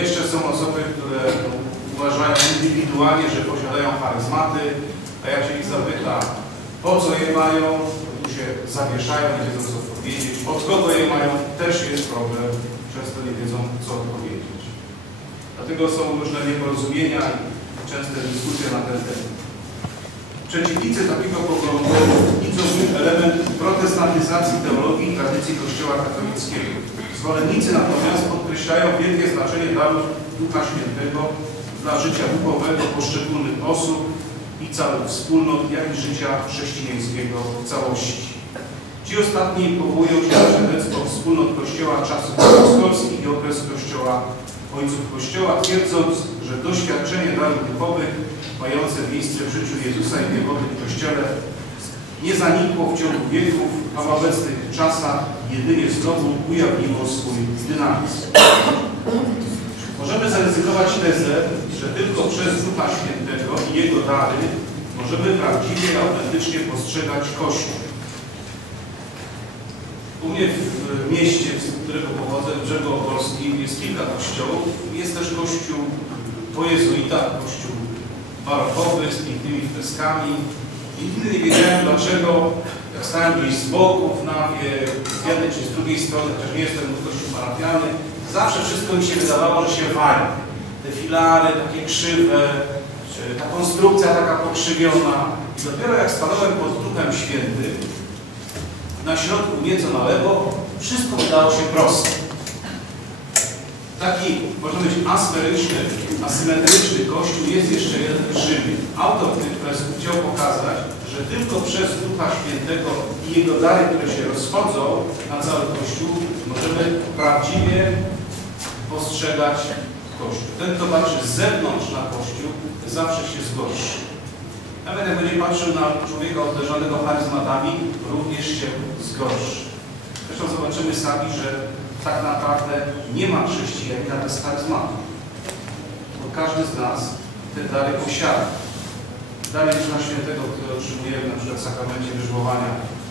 Jeszcze są osoby, które uważają indywidualnie, że posiadają charyzmaty, a jak się ich zapyta, po co je mają, to się zawieszają, nie wiedzą co odpowiedzieć. Od kogo je mają, też jest problem. Często nie wiedzą, co odpowiedzieć. Dlatego są różne nieporozumienia i częste dyskusje na ten temat. Przeciwnicy takiego poglądu widzą element protestantyzacji teologii i tradycji Kościoła katolickiego. Zwolennicy natomiast podkreślają wielkie znaczenie darów Ducha Świętego dla życia duchowego poszczególnych osób i całych wspólnot, jak i życia chrześcijańskiego w całości. Ci ostatni powołują się na świadectwo wspólnot Kościoła czasów apostolskich i okres Kościoła Ojców Kościoła, twierdząc, że doświadczenie darów duchowych mające miejsce w życiu Jezusa i niewolnym Kościele nie zanikło w ciągu wieków, a w obecnych czasach jedynie znowu ujawniło swój dynamizm. Możemy zaryzykować tezę, że tylko przez Ducha Świętego i Jego dary możemy prawdziwie i autentycznie postrzegać Kościół. U mnie w mieście, z którego pochodzę, w Brzegu Opolskim, jest kilka kościołów. Jest też kościół po kościół barokowy z pięknymi freskami. I nigdy nie wiedziałem dlaczego, jak stałem gdzieś z boku w nawie, z jednej czy z drugiej strony, chociaż nie jestem w kościół parafialny, zawsze wszystko mi się wydawało, że się wali. Te filary takie krzywe, ta konstrukcja taka pokrzywiona. I dopiero jak stanąłem pod Duchem Świętym, na środku nieco na lewo, wszystko wydało się proste. Taki, można asferyczny, asymetryczny kościół jest jeszcze jeden w Rzymie. Autor tych chciał pokazać, że tylko przez Ducha Świętego i Jego dary, które się rozchodzą na cały Kościół, możemy prawdziwie postrzegać Kościół. Ten, kto patrzy z zewnątrz na Kościół, zawsze się zgorszy. Nawet jak będzie patrzył na człowieka obdarzonego charyzmatami, również się zgorszy. Zresztą zobaczymy sami, że tak naprawdę nie ma chrześcijanina bez charyzmatu. Bo każdy z nas te dary posiada. Dary Ducha Świętego, które otrzymujemy na przykład w sakramencie wyżłowania,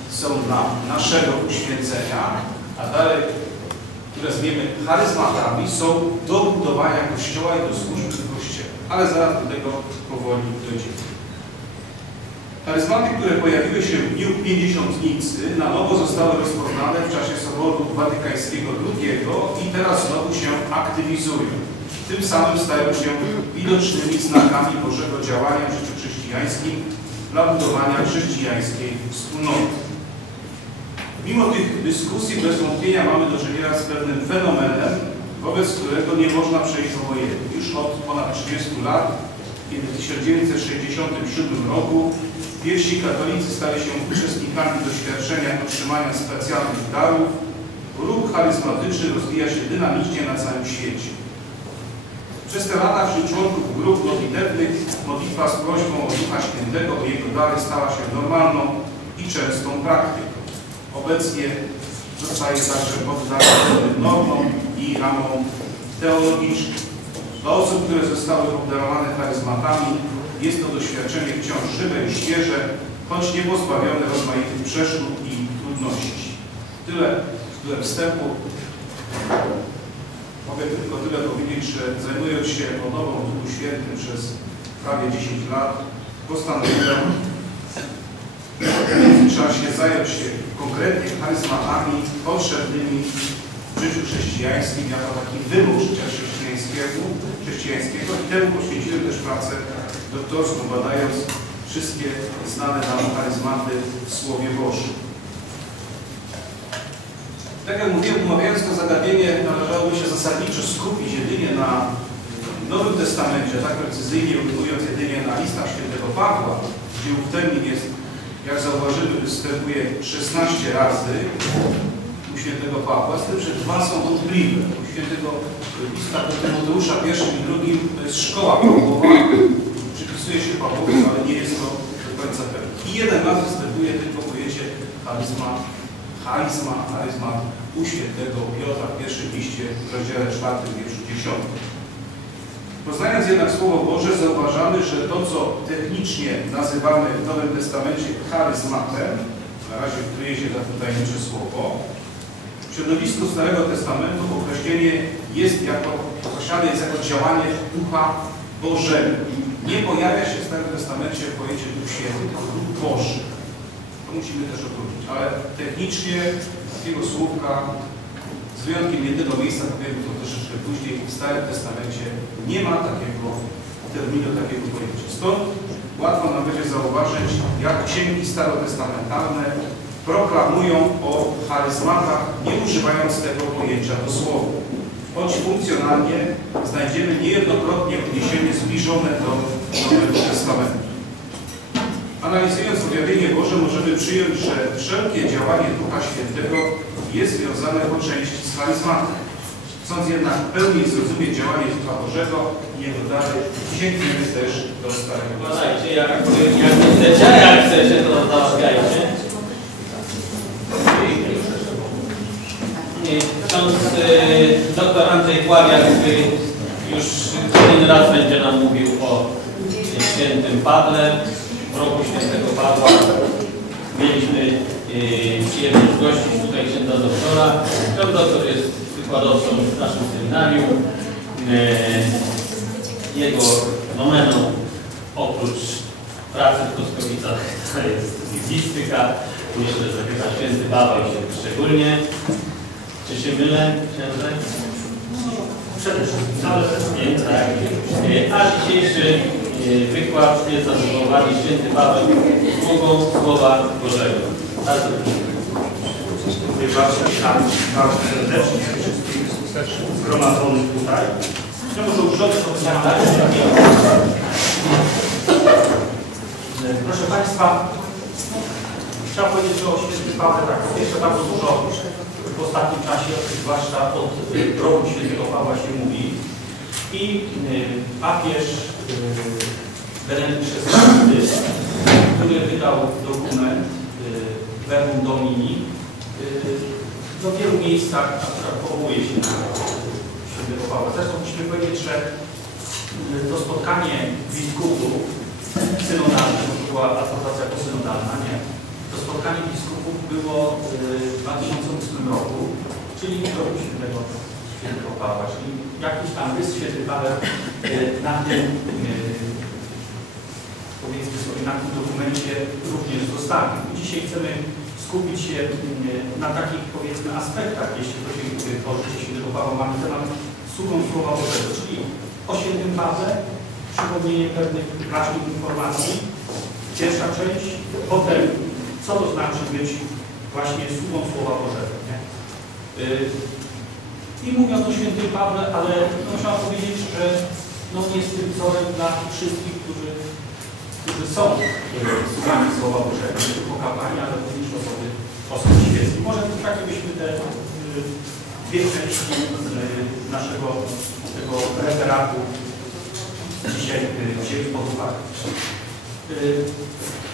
są dla naszego uświęcenia, a dary, które zwiemy charyzmatami, są do budowania Kościoła i do służby w Kościele. Ale zaraz do tego powoli dojdziemy. Charyzmaty, które pojawiły się w dniu Pięćdziesiątnicy, na nowo zostały rozpoznane w czasie Soboru Watykańskiego II i teraz znowu się aktywizują. Tym samym stają się widocznymi znakami Bożego działania w życiu chrześcijańskim dla budowania chrześcijańskiej wspólnoty. Mimo tych dyskusji bez wątpienia mamy do czynienia z pewnym fenomenem, wobec którego nie można przejść obojętnie. Już od ponad 30 lat, kiedy w 1967 roku Pierwsi katolicy stali się uczestnikami doświadczenia otrzymania specjalnych darów. Ruch charyzmatyczny rozwija się dynamicznie na całym świecie. Przez te lata wśród członków grup modlitewnych modlitwa z prośbą o Ducha Świętego, o Jego dary stała się normalną i częstą praktyką. Obecnie zostaje także poddana normom i ramą teologiczną. Dla osób, które zostały obdarowane charyzmatami, jest to doświadczenie wciąż żywe i świeże, choć nie pozbawione rozmaitych przeszkód i trudności. Tyle tyle wstępu. Mogę tylko tyle powiedzieć, że zajmując się odnową w Duchu Świętym przez prawie 10 lat, postanowiłem w międzyczasie zająć się konkretnie charyzmatami potrzebnymi w życiu chrześcijańskim jako taki wymóg życia chrześcijańskiego, chrześcijańskiego i temu poświęciłem też pracę doktorską, badając wszystkie znane nam charyzmaty w Słowie Bożym. Tak jak mówiłem, omawiając to zagadnienie, należałoby się zasadniczo skupić jedynie na Nowym Testamencie, tak precyzyjnie ujmując jedynie na listach świętego Pawła, gdzie ów termin jest, jak zauważymy, występuje 16 razy u świętego Pawła, z tym, że dwa są wątpliwe. U świętego lista do Tymoteusza pierwszym i drugim to jest szkoła Pawłowa, przypisuje się Pawłowi, ale nie jest to do końca pewne. I jeden raz występuje tylko pojęcie charyzma, charyzma, charyzma u świętego Piotra w pierwszym liście w rozdziale czwartym, wierszu dziesiątym. Poznając jednak Słowo Boże, zauważamy, że to, co technicznie nazywamy w Nowym Testamencie charyzmatem, na razie kryje się za to tajemnicze słowo, w środowisku Starego Testamentu określenie jest jako, określany jest jako działanie Ducha Bożego. Nie pojawia się w Starym Testamencie pojęcie Duch Święty, tylko Duch Boży. To musimy też odwrócić. Ale technicznie takiego słówka, z wyjątkiem jednego miejsca, powiemy to troszeczkę później, w Starym Testamencie nie ma takiego terminu, takiego pojęcia. Stąd łatwo nam będzie zauważyć, jak księgi starotestamentalne proklamują o charyzmatach, nie używając tego pojęcia dosłownie. Choć funkcjonalnie znajdziemy niejednokrotnie odniesienie zbliżone do Nowego Testamentu. Analizując objawienie Boże możemy przyjąć, że wszelkie działanie Ducha Świętego jest związane po części z charyzmatem. Chcąc jednak pełniej zrozumieć działanie Ducha Bożego i Jego dary, sięgniemy też do Starego. Uważajcie, jak, jak chcecie, jak chcecie, to załatwiajcie. Nie, Ksiądz y, doktor Andrzej Pławiak y, już kolejny raz będzie nam mówił o świętym Pawle, w roku świętego Pawła. Mieliśmy y, przyjemność gościć tutaj księdza doktora. Ksiądz doktor jest wykładowcą w naszym seminarium. Jego domeną oprócz pracy w Koskowicach jest biblistyka. Myślę, że chyba święty Paweł się szczególnie. Czy się mylę, księże? Przede wszystkim, nie, tak. E, A dzisiejszy e, wykład jest zatytułowany Święty Paweł Drugą Słowa Bożego. Bardzo. Dziękuję bardzo. Witam bardzo serdecznie wszystkich zgromadzonych tutaj. Ja może Tak, tak. Proszę Państwa, trzeba powiedzieć, że o świętym Pawle tak jeszcze bardzo dużo w ostatnim czasie, zwłaszcza od y, roku świętego Pawła się mówi. I y, papież y, Benedykt XVI, który wydał dokument Verbum Domini, w wielu miejscach akurat powołuje się na świętego Pawła. Zresztą musimy powiedzieć, że to spotkanie biskupów synodalne, to była adwokacja posynodalna, nie? To spotkanie biskupów było y, w 2008 roku, czyli w roku świętego, świętego Pawła, czyli jakiś tam rys święty Paweł na tym, y, powiedzmy sobie, na tym dokumencie również zostawił. Dzisiaj chcemy skupić się y, na takich, powiedzmy, aspektach, jeśli chodzi o życie świętego Pawła. Mamy temat sługą Słowa Bożego, czyli o świętym Pawle, przypomnienie pewnych ważnych informacji. Pierwsza część, potem co to znaczy być właśnie sługą Słowa Bożego. Nie? Y, I mówiąc o świętym Pawle, ale no, trzeba powiedzieć, że no, jest tym wzorem dla wszystkich, którzy, którzy są y, sługami Słowa Bożego, nie tylko kapłani, ale również osoby, osoby świeckie. Może takie byśmy te y, dwie części naszego tego referatu dzisiaj wzięli pod uwagę.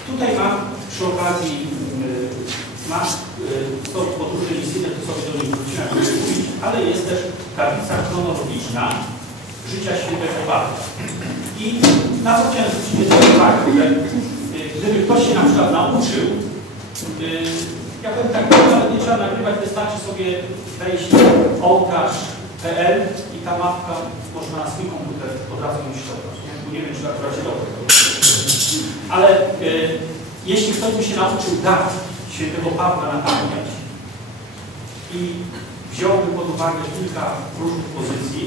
Tutaj mam przy okazji, mam y, to podróże listyne, to sobie do nich wróciłem, mówić, ale jest też tablica chronologiczna życia świętego Pawła. I na to chciałem zwrócić uwagę, że y, gdyby ktoś się na przykład nauczył, y, ja powiem tak, nawet nie trzeba nagrywać, wystarczy sobie wejść ołtarz.pl i ta mapka można na swój komputer od razu ją. Nie? Wiem, czy akurat się. Ale jeśli ktoś by się nauczył dat świętego Pawła na pamięć i wziąłby pod uwagę kilka różnych pozycji,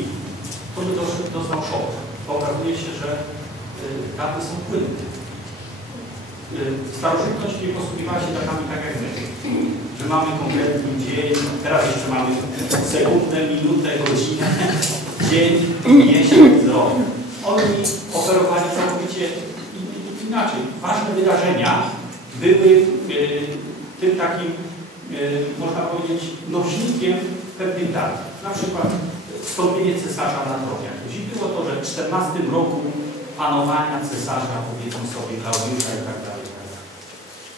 to by doznał szoku. Bo okazuje się, że y, daty są płynne. Y, Starożytność nie posługiwała się datami tak jak my, że mamy konkretny dzień, teraz jeszcze mamy sekundę, minutę, godzinę, dzień, miesiąc, rok. Oni operowali całkowicie inaczej. Ważne wydarzenia były y, tym takim, y, można powiedzieć, nośnikiem pewnych dat. Na przykład wstąpienie cesarza na tron jakoś. I było to, że w 14 roku panowania cesarza, powiedzmy sobie, Klaudiusza i tak dalej. tak.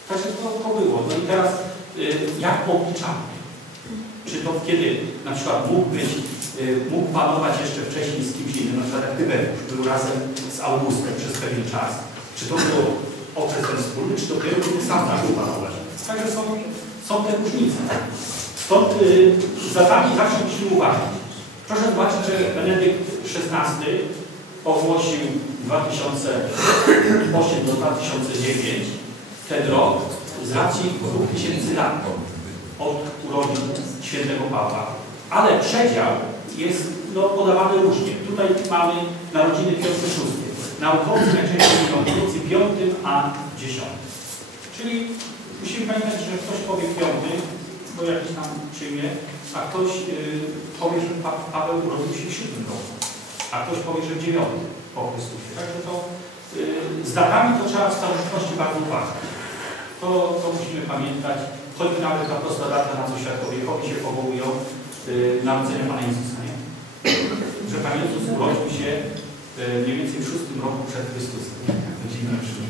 Także to, to było. No i teraz y, jak obliczamy? Czy to kiedy na przykład mógł być, mógł panować jeszcze wcześniej z kimś innym, na przykład jak Tyberiusz był razem z Augustem przez pewien czas. Czy to był okres wspólny, czy dopiero kiedy sam zaczął panować? Także są, są te różnice. Stąd y, za datami zawsze musimy uważać. Proszę zobaczyć, że Benedykt XVI ogłosił 2008 do 2009 ten rok z racji 2000 lat od urodzin świętego Pawła. Ale przedział jest no, podawany różnie. Tutaj mamy narodziny 5-6. Naukowcy najczęściej mówią między 5 a 10. Czyli musimy pamiętać, że ktoś powie 5, bo jakiś tam przyjmie, a ktoś yy, powie, że pa Paweł urodził się w 7 roku, a ktoś powie, że w 9 po Chrystusie. Także to yy, z datami to trzeba w starożytności bardzo uważać. To, to musimy pamiętać, choćby nawet ta prosta data, na co świadkowie się powołują, yy, narodzenia Pana Jezusa, nie? Że Pan Jezus urodził się mniej więcej w szóstym roku przed Chrystusem. Jak to brzmi.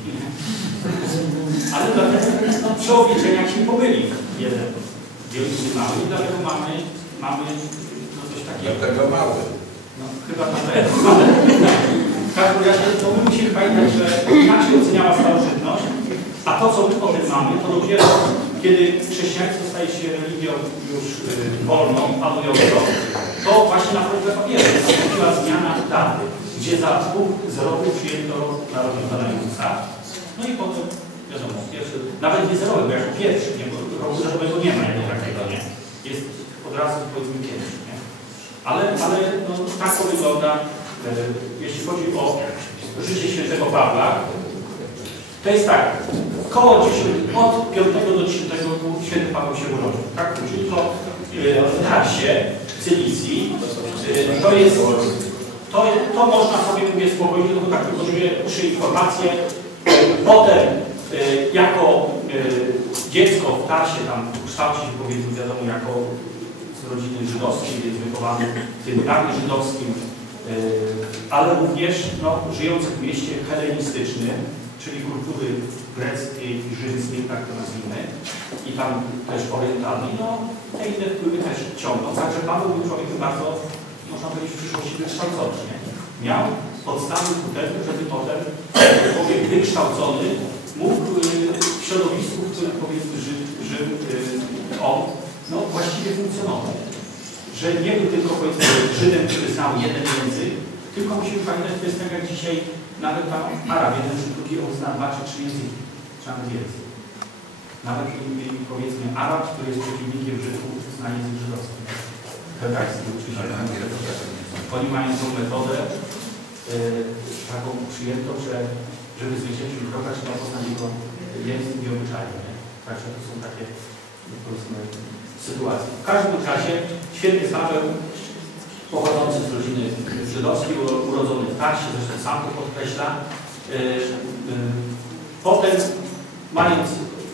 Ale dlatego przy obliczeniach się pomyli jeden wielki mały i dlatego mamy, mamy no, coś takiego. Dlatego mały. No, chyba pewno. W każdym razie to my musimy pamiętać, że inaczej oceniała starożytność, a to, co my potem mamy, to dopiero kiedy chrześcijaństwo staje się religią już y, wolną, panującą, to właśnie na prośbę papieża nastąpiła zmiana daty, gdzie za punkt zerowy przyjęto narodzin Pana Jezusa. No i potem, wiadomo, pierwszy, nawet nie zerowy, bo jako pierwszy, nie, bo roku zerowego nie ma jako takiego, nie? Jest od razu powiedzmy pierwszy, nie? Ale, ale no, tak to wygląda, e, jeśli chodzi o życie świętego Pawła. To jest tak, koło 10, od 5 do 10 roku święty Paweł się urodził, tak? Czyli to e, w Tarsie, w Cylicji, e, to jest, to, to można sobie mówię spokojnie, tylko tak wykonuje trzy informacje. Potem e, jako e, dziecko w Tarsie tam kształci się powiedzmy wiadomo jako z rodziny żydowskiej, więc wychowany w tym prawie żydowskim, e, ale również no, żyjący w mieście helenistycznym, czyli kultury greckiej i rzymskiej, tak to nazwijmy, i tam też orientalnej, no te inne wpływy też ciągną. Także Paweł był człowiekiem bardzo, można powiedzieć, w przyszłości wykształcony. Nie? Miał podstawy ku żeby potem człowiek wykształcony mógł y, w środowisku, w którym powiedzmy żył, żył y, on, no właściwie funkcjonował. Że nie był tylko powiedzmy Żydem, który znał jeden język, tylko musimy pamiętać, to jest tak jak dzisiaj nawet tam Arab, jeden czy drugi on zna dwa czy trzy języki, czy nawet więcej. Nawet i powiedzmy Arab, który jest przeciwnikiem Żydów, zna język żydowski. Hebrajski oczywiście. Oni mają tą metodę y, taką przyjętą, że żeby zwyciężyć wroga, trzeba poznać jego język i obyczaje. Także to są takie powiedzmy sytuacje. W każdym razie święty Paweł pochodzący z rodziny żydowskiej, uro- urodzony w Tarsie, zresztą sam to podkreśla. Y, y, Potem mając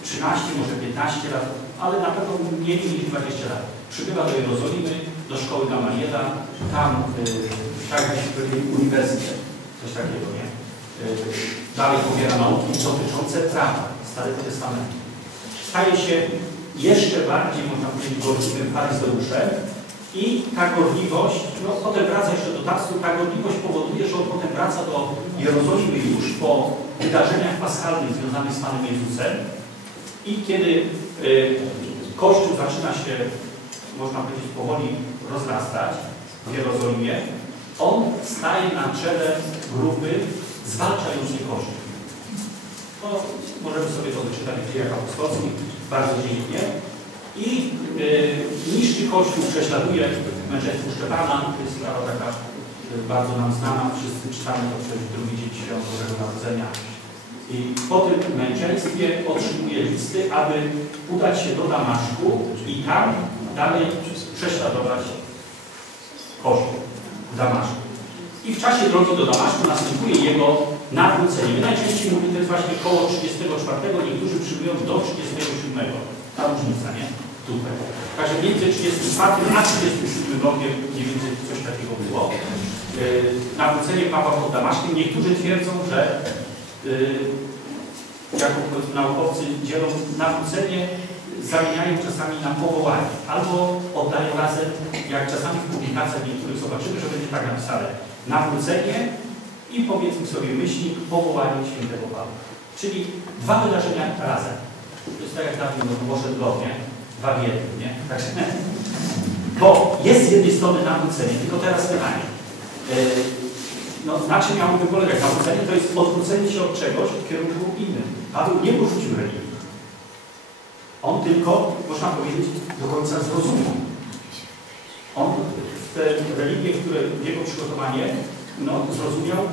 13, może 15 lat, ale na pewno mniej niż 20 lat, przybywa do Jerozolimy, do szkoły Gamaliela, tam y, tak jakbyśmy powiedzieli uniwersytet, coś takiego, nie? Y, Dalej pobiera nauki dotyczące prawa Starego Testamentu. Staje się jeszcze bardziej, można powiedzieć, gorliwym faryzeuszem i ta gorliwość, no potem wraca jeszcze do Tarsu, ta gorliwość powoduje, że on potem wraca do Jerozolimy już po wydarzeniach paschalnych związanych z Panem Jezusem i kiedy y, Kościół zaczyna się, można powiedzieć, powoli rozrastać w Jerozolimie, on staje na czele grupy zwalczającej Kościół. To możemy sobie to wyczytać w dziejach apostolskich, bardzo dziennie. I y, niszczy Kościół, prześladuje męczeństwo Szczepana. To jest sprawa taka y, bardzo nam znana. Wszyscy czytamy to przecież w drugi dzień świąt Bożego Narodzenia. I po tym męczeństwie otrzymuje listy, aby udać się do Damaszku i tam dalej prześladować Kościół w Damaszku. I w czasie drogi do Damaszku następuje jego nawrócenie. My najczęściej mówimy, to jest właśnie koło 34, niektórzy przyjmują do 37. Ta różnica, nie? Tutaj. Także między 34 a 37 rokiem mniej więcej coś takiego było. Yy, nawrócenie Pawła pod Damaszkiem. Niektórzy twierdzą, że yy, jako naukowcy dzielą nawrócenie zamieniają czasami na powołanie, albo oddają razem, jak czasami w publikacjach niektórych zobaczymy, że będzie tak napisane, nawrócenie i powiedzmy sobie myśli, powołanie świętego Pawła. Czyli dwa wydarzenia razem. To jest tak jak dawno no, Boże Globie, dwa w jednym, nie? Także, bo jest z jednej strony nawrócenie, tylko teraz pytanie. E, no, na czym miałoby polegać? Nawrócenie to jest odwrócenie się od czegoś w kierunku innym. Paweł nie porzucił religii on tylko, można powiedzieć, do końca zrozumiał. On w te religie, które jego przygotowanie, no, zrozumiał y,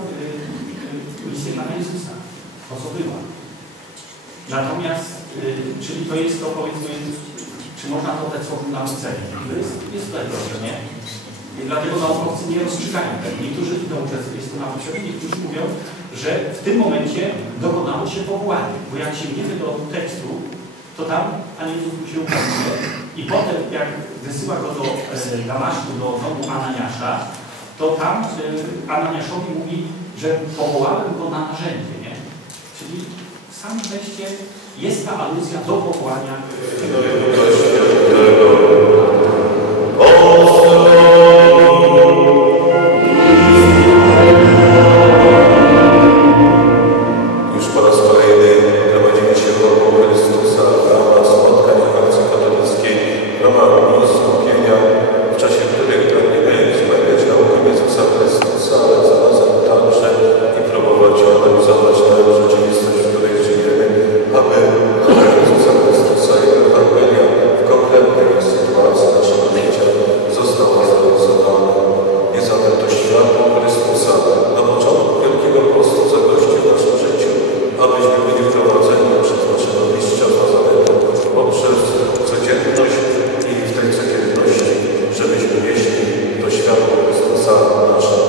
y, misję Pana Jezusa, to co była. Natomiast, y, czyli to jest to, powiedzmy, czy można to dać słowo nauce? To jest, jest to nie? I dlatego naukowcy nie rozstrzygają tego. Niektórzy idą przez Chrystusa na niektórzy mówią, że w tym momencie dokonało się powołanie, bo jak się nie do tekstu, to tam Pan się ukazuje i potem jak wysyła go do e, Damaszku, do domu Ananiasza, to tam e, Ananiaszowi mówi, że powołałem go na narzędzie, nie? Czyli w samym jest ta aluzja do powołania. Χριστό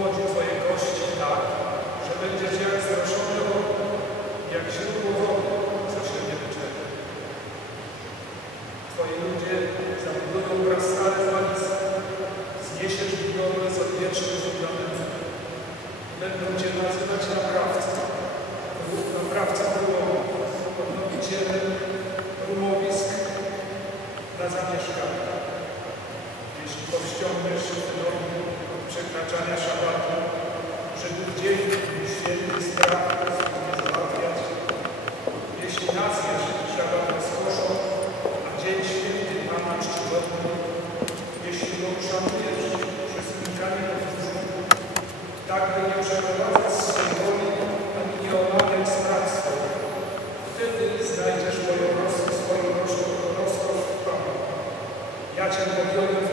Odmłodzi Twoje kości tak, że będziesz jak zroszony wodą, jak źródło wody, co się nie wyczerpie. Twoi ludzie zabudują wraz stare walizki, zniesiesz widownię z odwiecznym fundamentem. Będą Cię nazywać naprawcą, naprawca wyłomów, odnowicielem rumowisk dla zamieszkania. Jeśli powściągniesz od przekraczania szabatu, żeby w dzień święty strach nie załatwiać, jeśli nazwiesz szabat rozkoszą, a dzień święty Pana czcigodny, jeśli go uszanujesz przez unikanie powtórzeń, tak by nie przeprowadzać swojej woli, ani nie omawiać spraw swoich. Wtedy znajdziesz moją rozkosz, swoją rozkosz w Panu. Ja Cię pobiorę